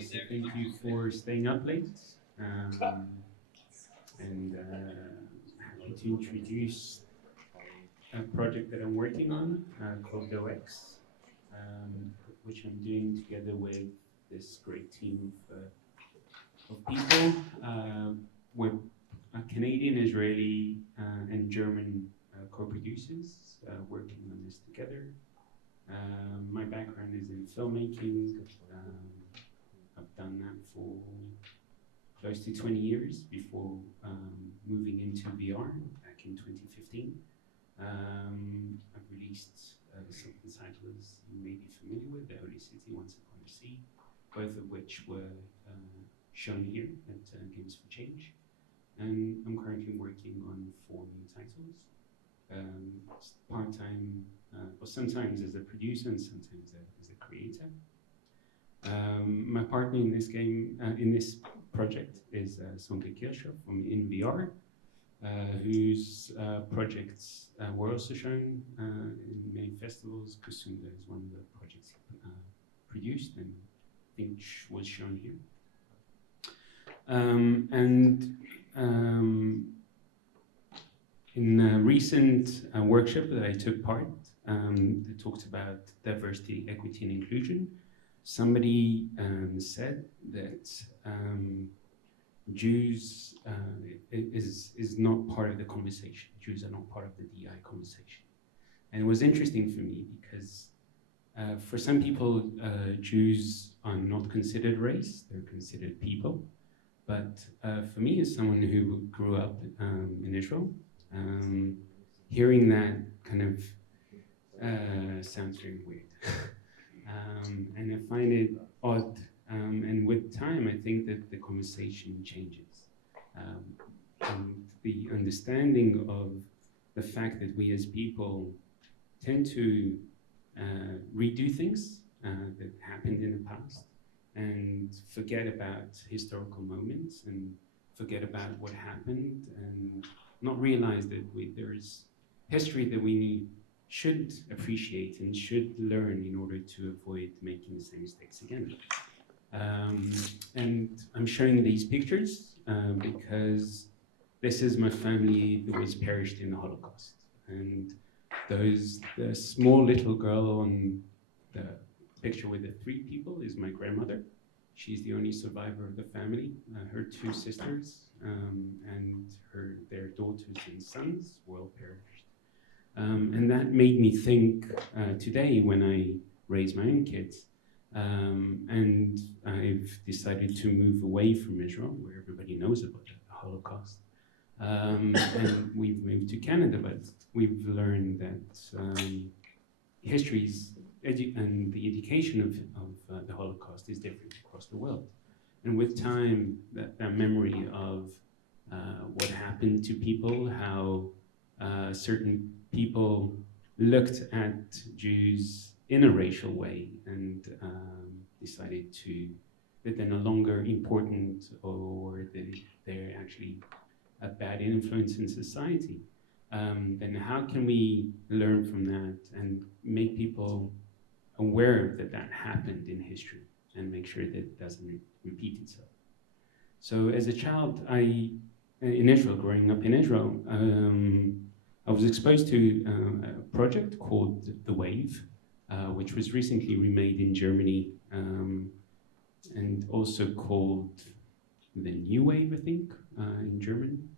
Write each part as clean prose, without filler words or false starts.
So thank you for staying up late. And happy to introduce a project that I'm working on called OX, which I'm doing together with this great team of people. We're Canadian, Israeli, and German co-producers working on this together. My background is in filmmaking. I've done that for close to 20 years before moving into VR back in 2015. I've released something titled you may be familiar with, The Holy City, Once Upon a Sea, both of which were shown here at Games for Change. And I'm currently working on 4 new titles, part-time, or sometimes as a producer and sometimes as a creator. My partner in this game, in this project, is Sonke Kircher from InVR, whose projects were also shown in many festivals. Kusunda is one of the projects he produced and I think was shown here. In a recent workshop that I took part, that talked about diversity, equity, and inclusion, somebody said that Jews is not part of the conversation. Jews are not part of the DI conversation. And it was interesting for me because for some people, Jews are not considered race, they're considered people. But for me, as someone who grew up in Israel, hearing that kind of sounds very weird. And I find it odd. And with time, I think that the conversation changes. And the understanding of the fact that we as people tend to redo things that happened in the past and forget about historical moments and forget about what happened and not realize that there's history that we should appreciate and should learn in order to avoid making the same mistakes again. And I'm showing these pictures because this is my family that was perished in the Holocaust. And the small little girl on the picture with the 3 people is my grandmother. She's the only survivor of the family. Her 2 sisters and their daughters and sons were all perished. And that made me think today when I raise my own kids, and I've decided to move away from Israel, where everybody knows about the Holocaust. And we've moved to Canada, but we've learned that histories and the education of the Holocaust is different across the world. And with time, that memory of what happened to people, how certain people looked at Jews in a racial way and decided that they're no longer important or that they're actually a bad influence in society. Then how can we learn from that and make people aware that that happened in history and make sure that it doesn't repeat itself? So as a child, in Israel, growing up in Israel, I was exposed to a project called The Wave, which was recently remade in Germany and also called The New Wave, I think, in German.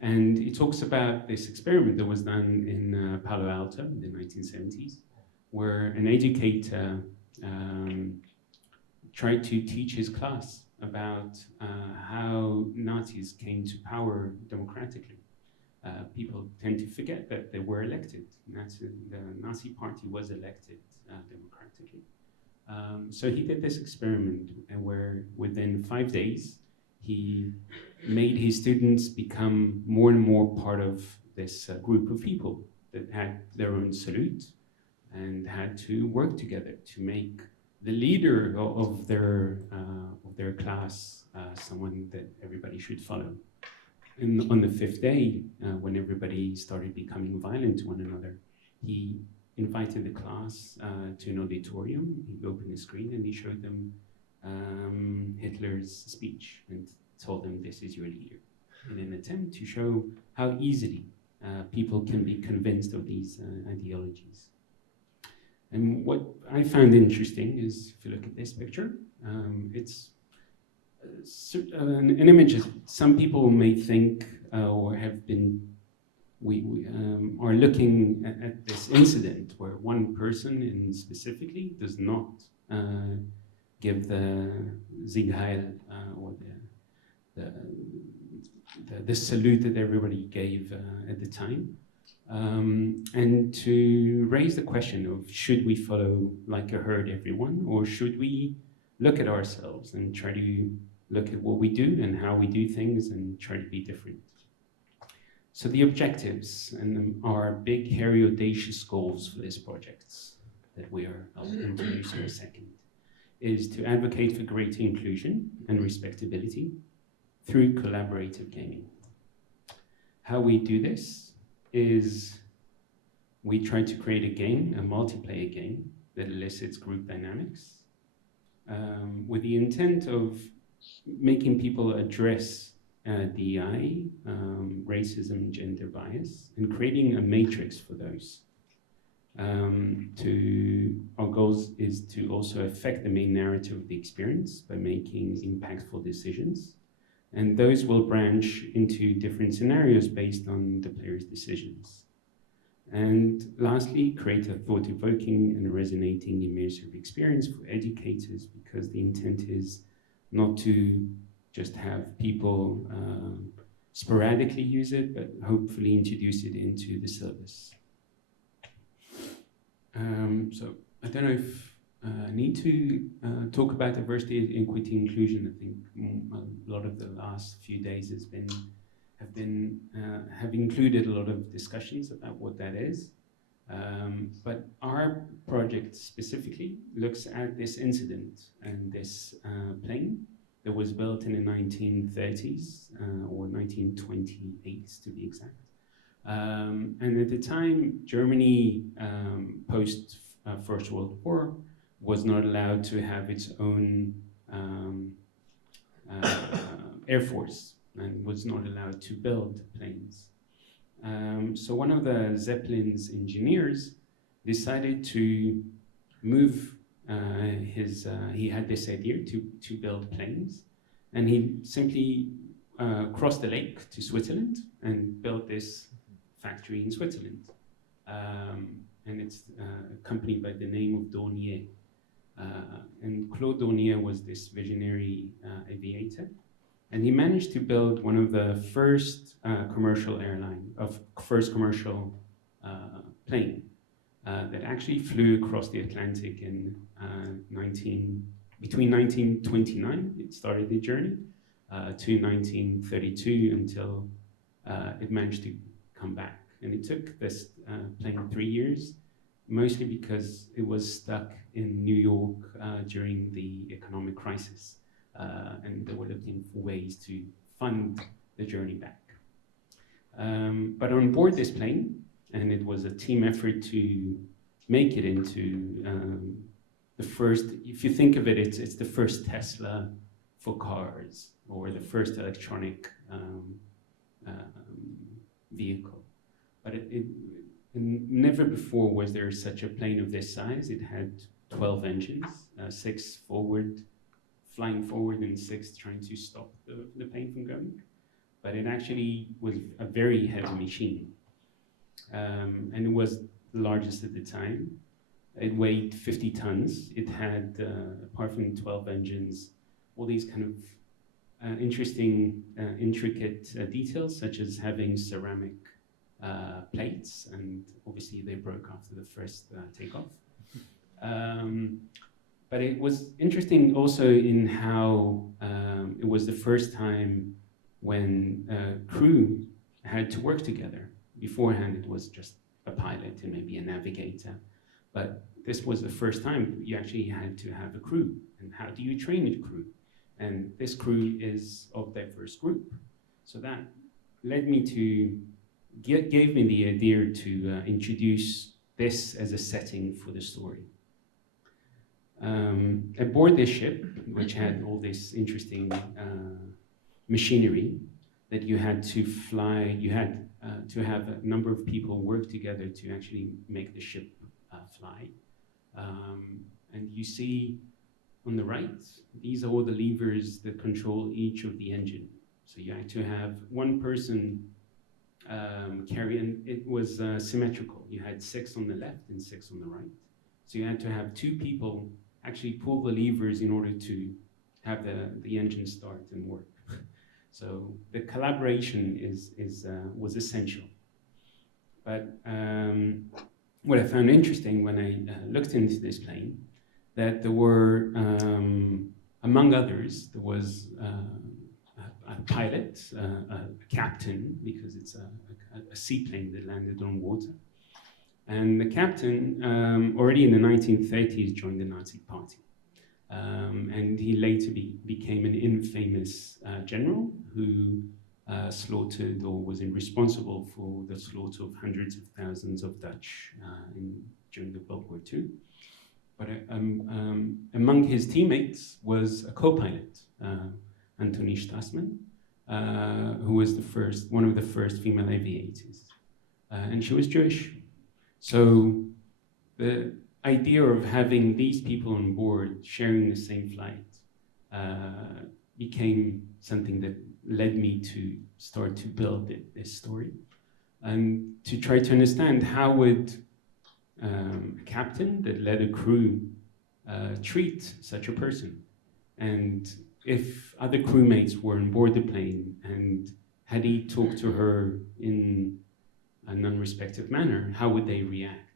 And it talks about this experiment that was done in Palo Alto in the 1970s, where an educator tried to teach his class about how Nazis came to power democratically. People tend to forget that they were elected. The Nazi party was elected democratically. So he did this experiment where within 5 days, he made his students become more and more part of this group of people that had their own salute and had to work together to make the leader of their class someone that everybody should follow. And on the 5th day, when everybody started becoming violent to one another, he invited the class to an auditorium. He opened the screen and he showed them Hitler's speech and told them, "This is your leader," in an attempt to show how easily people can be convinced of these ideologies. And what I found interesting is, if you look at this picture, it's an image that some people may think or have been, we are looking at this incident where one person in specifically does not give the Sieg Heil or the salute that everybody gave at the time. And to raise the question of, should we follow like a herd everyone, or should we look at ourselves and try to look at what we do and how we do things and try to be different? So the objectives and our big, hairy, audacious goals for this project that I'll introduce in a second, is to advocate for greater inclusion and respectability through collaborative gaming. How we do this is we try to create a game, a multiplayer game, that elicits group dynamics with the intent of making people address DEI, racism, gender bias, and creating a matrix for those. Our goals is to also affect the main narrative of the experience by making impactful decisions. And those will branch into different scenarios based on the player's decisions. And lastly, create a thought-evoking and resonating immersive experience for educators, because the intent is not to just have people sporadically use it, but hopefully introduce it into the syllabus. So I don't know if I need to talk about diversity, equity, inclusion. I think a lot of the last few days have included a lot of discussions about what that is. But our project specifically looks at this incident and this plane that was built in the 1930s or 1928 to be exact. And at the time, Germany, post First World War, was not allowed to have its own air force and was not allowed to build planes. So one of the Zeppelin's engineers decided to move he had this idea to build planes, and he simply crossed the lake to Switzerland and built this factory in Switzerland. And it's a company by the name of Dornier. And Claude Dornier was this visionary aviator, and he managed to build one of the first commercial plane that actually flew across the Atlantic in between 1929, it started the journey, to 1932 until it managed to come back. And it took this plane 3 years, mostly because it was stuck in New York during the economic crisis. And they were looking for ways to fund the journey back. But on board this plane, and it was a team effort to make it into the first, if you think of it, it's the first Tesla for cars, or the first electronic vehicle. But never before was there such a plane of this size. It had 12 engines, 6 flying forward and 6 trying to stop the plane from going. But it actually was a very heavy machine. And it was the largest at the time. It weighed 50 tons. It had, apart from 12 engines, all these kind of interesting, intricate details, such as having ceramic plates, and obviously they broke after the first takeoff. But it was interesting also in how it was the first time when crew had to work together. Beforehand, it was just a pilot and maybe a navigator. But this was the first time you actually had to have a crew. And how do you train a crew? And this crew is of diverse group. So that led me to, gave me the idea to introduce this as a setting for the story. Aboard this ship, which had all this interesting machinery that you had to fly, you had to have a number of people work together to actually make the ship fly. And you see on the right, these are all the levers that control each of the engine. So you had to have one person carry, and it was symmetrical. You had 6 on the left and 6 on the right. So you had to have 2 people actually pull the levers in order to have the engine start and work. So the collaboration was essential. But what I found interesting when I looked into this plane, that there were, among others, there was a pilot, a captain, because it's a seaplane that landed on water. And the captain, already in the 1930s, joined the Nazi Party. And he later became an infamous general who slaughtered or was responsible for the slaughter of hundreds of thousands of Dutch during the World War II. But among his teammates was a co-pilot, Antonie Strassmann, who was one of the first female aviators. And she was Jewish. So the idea of having these people on board sharing the same flight became something that led me to start to build this story and to try to understand how would a captain that led a crew treat such a person, and if other crewmates were on board the plane and had he talked to her in a non-respectful manner, how would they react?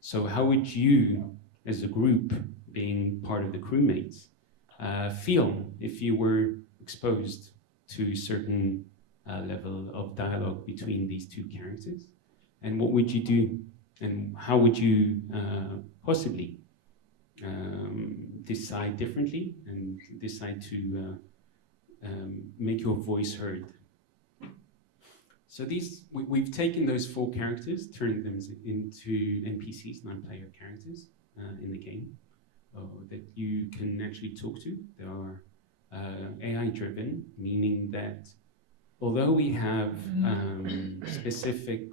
So how would you, as a group, being part of the crewmates, feel if you were exposed to a certain level of dialogue between these 2 characters? And what would you do? And how would you possibly decide differently and decide to make your voice heard? So we've taken those 4 characters, turned them into NPCs, non-player characters, in the game that you can actually talk to. They are AI-driven, meaning that although we have specific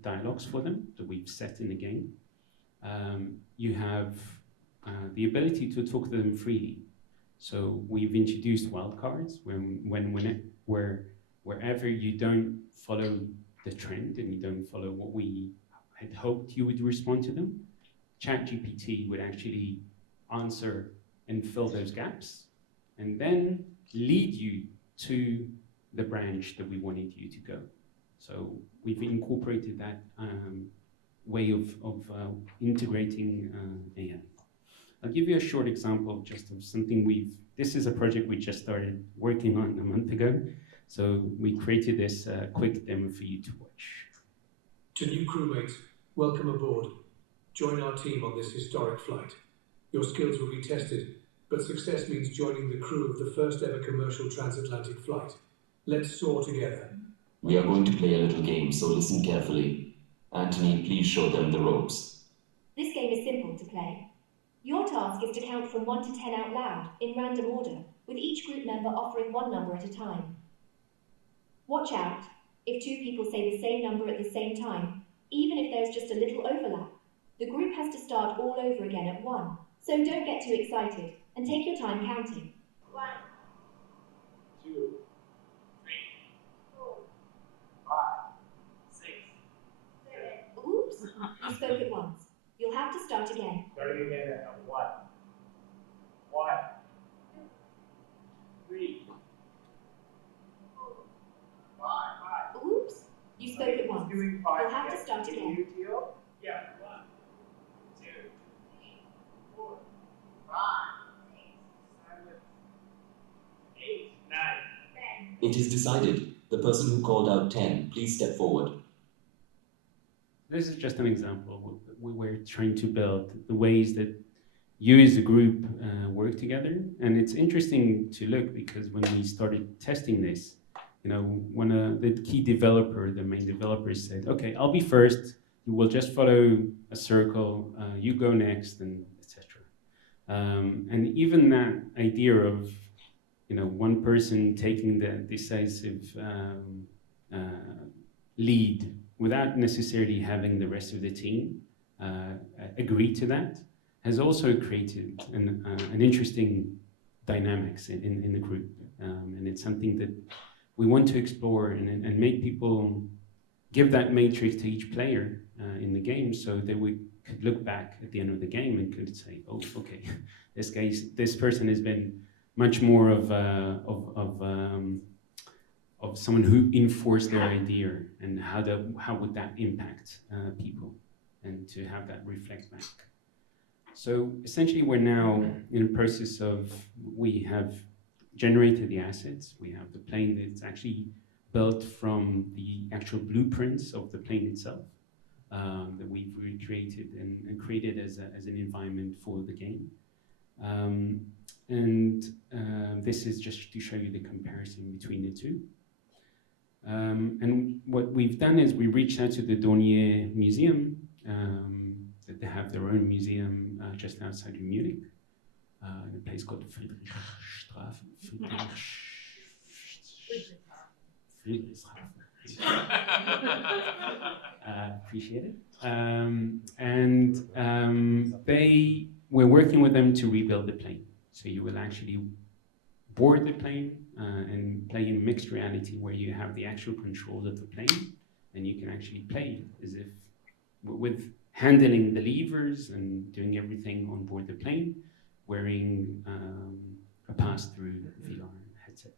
dialogues for them that we've set in the game, you have the ability to talk to them freely. So we've introduced wildcards wherever you don't follow the trend and you don't follow what we had hoped you would respond to them, ChatGPT would actually answer and fill those gaps and then lead you to the branch that we wanted you to go. So we've incorporated that way of integrating AI. I'll give you a short example just of something this is a project we just started working on a month ago. So we created this quick demo for you to watch. To new crewmates, welcome aboard. Join our team on this historic flight. Your skills will be tested, but success means joining the crew of the first ever commercial transatlantic flight. Let's soar together. We are going to play a little game, so listen carefully. Anthony, please show them the ropes. This game is simple to play. Your task is to count from 1 to 10 out loud, in random order, with each group member offering 1 number at a time. Watch out, if 2 people say the same number at the same time, even if there's just a little overlap, the group has to start all over again at 1. So don't get too excited, and take your time counting. 1, 2, 3, 4, 5, 6, 7. Oops, you spoke at once. You'll have to start again. Starting again at 1. 1, 3, 4, 5. Oops, you spoke at once. Doing 5. You'll have to start again. You deal? Yeah. 1, 2, 3, 4, 5, 6, 7, 8, 9, 10. It is decided. The person who called out 10, please step forward. This is just an example. We're trying to build the ways that you as a group work together. And it's interesting to look because when we started testing this, one of the key developer, the main developers said, okay, I'll be first, you will just follow a circle, you go next, and etc. And even that idea of one person taking the decisive lead without necessarily having the rest of the team agree to that has also created an interesting dynamics in the group. And it's something that we want to explore and make people give that matrix to each player in the game, so that we could look back at the end of the game and could say, oh, okay, this person has been much more of someone who enforced their idea, and how would that impact people, and to have that reflect back. So essentially, we're now in a process of, we have generated the assets. We have the plane that's actually built from the actual blueprints of the plane itself, that we've recreated and created as an environment for the game. This is just to show you the comparison between the two. And what we've done is we reached out to the Dornier Museum, that they have their own museum just outside of Munich, in a place called Friedrichshafen. Appreciate it. We're working with them to rebuild the plane. So you will actually board the plane and play in mixed reality, where you have the actual control of the plane, and you can actually play as if with handling the levers and doing everything on board the plane, wearing a pass-through VR headset.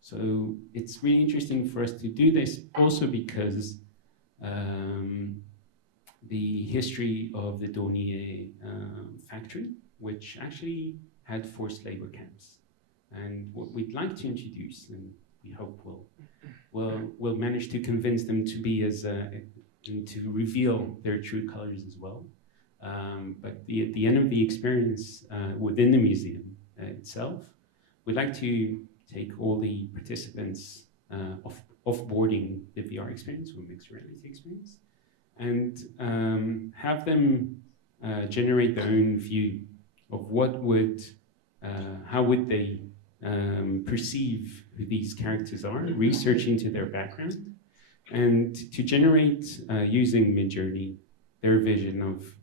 So it's really interesting for us to do this, also because the history of the Dornier factory, which actually had forced labor camps. And what we'd like to introduce, and we hope we'll manage to convince them to be and to reveal their true colors as well. But at the end of the experience within the museum itself, we'd like to take all the participants offboarding the VR experience or mixed reality experience, and have them generate their own view of how would they perceive who these characters are, research into their background, and to generate, using Midjourney, their vision of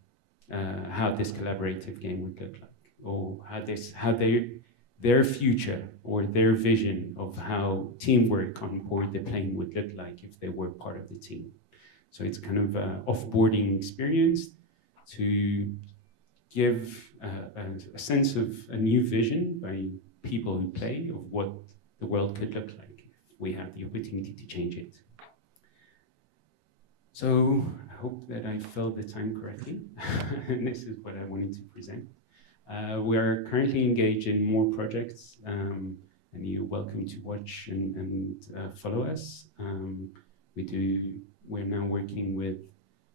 how this collaborative game would look like, or how their future or their vision of how teamwork on board the plane would look like if they were part of the team. So it's kind of an off-boarding experience to give a sense of a new vision by people who play of what the world could look like if we have the opportunity to change it. So I hope that I filled the time correctly. And this is what I wanted to present. We are currently engaged in more projects, and you're welcome to watch and follow us. We're now working with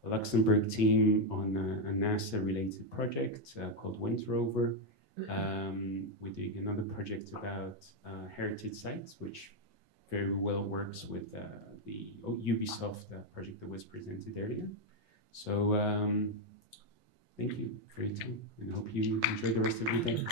a Luxembourg team on a NASA-related project called Winter Rover. We're doing another project about heritage sites, which very well works with the Ubisoft project that was presented earlier. So thank you for your time, and I hope you enjoy the rest of your day.